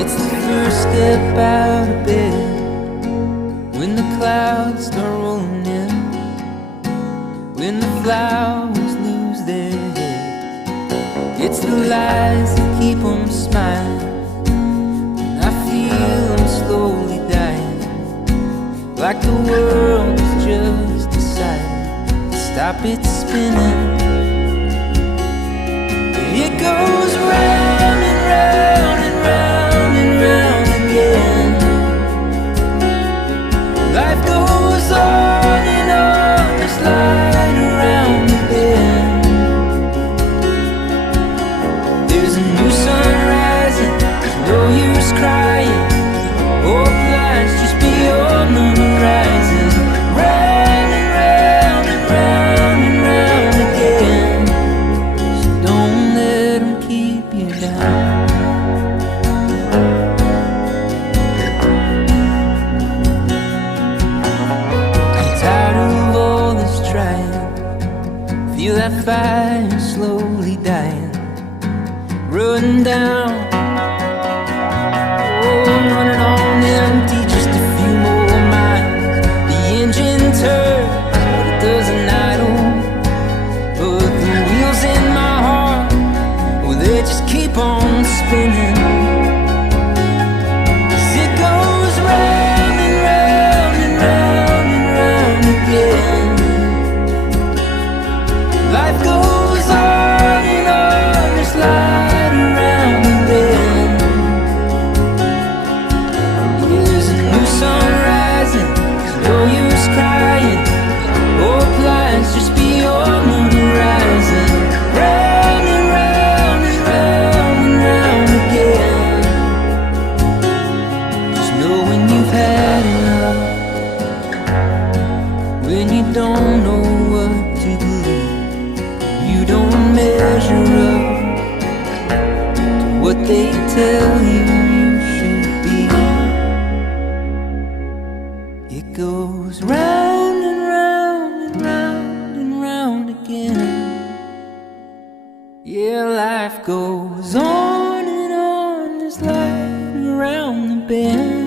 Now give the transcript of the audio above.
It's the first step out of bed when the clouds start rolling in, when the flowers lose their heads. It's the lies that keep them smiling when I feel them slowly dying, like the world has just decided to stop its spinning. It goes round and round and round and round again. Life goes on and on, just slide around the bend. There's a new sun rising, there's no use crying. Old lies just beyond the horizon. Round and round and round and round again. So don't let them keep you down. Feel that fire slowly dying, running down. Oh, running on empty, just a few more miles. The engine turns, but it doesn't idle. But the wheels in my heart, well, they just keep on spinning. 'Cause it goes round and round and round and round again. Life goes on and on, just slide around the bend. There's a new sun rising, there's no use crying. Hope lies just beyond the horizon. Round and round and round and round again. Just know when you've had enough, when you don't know what to believe, you don't measure up to what they tell you you should be. It goes round and round and round and round again. Yeah, life goes on and on, just like around the bend.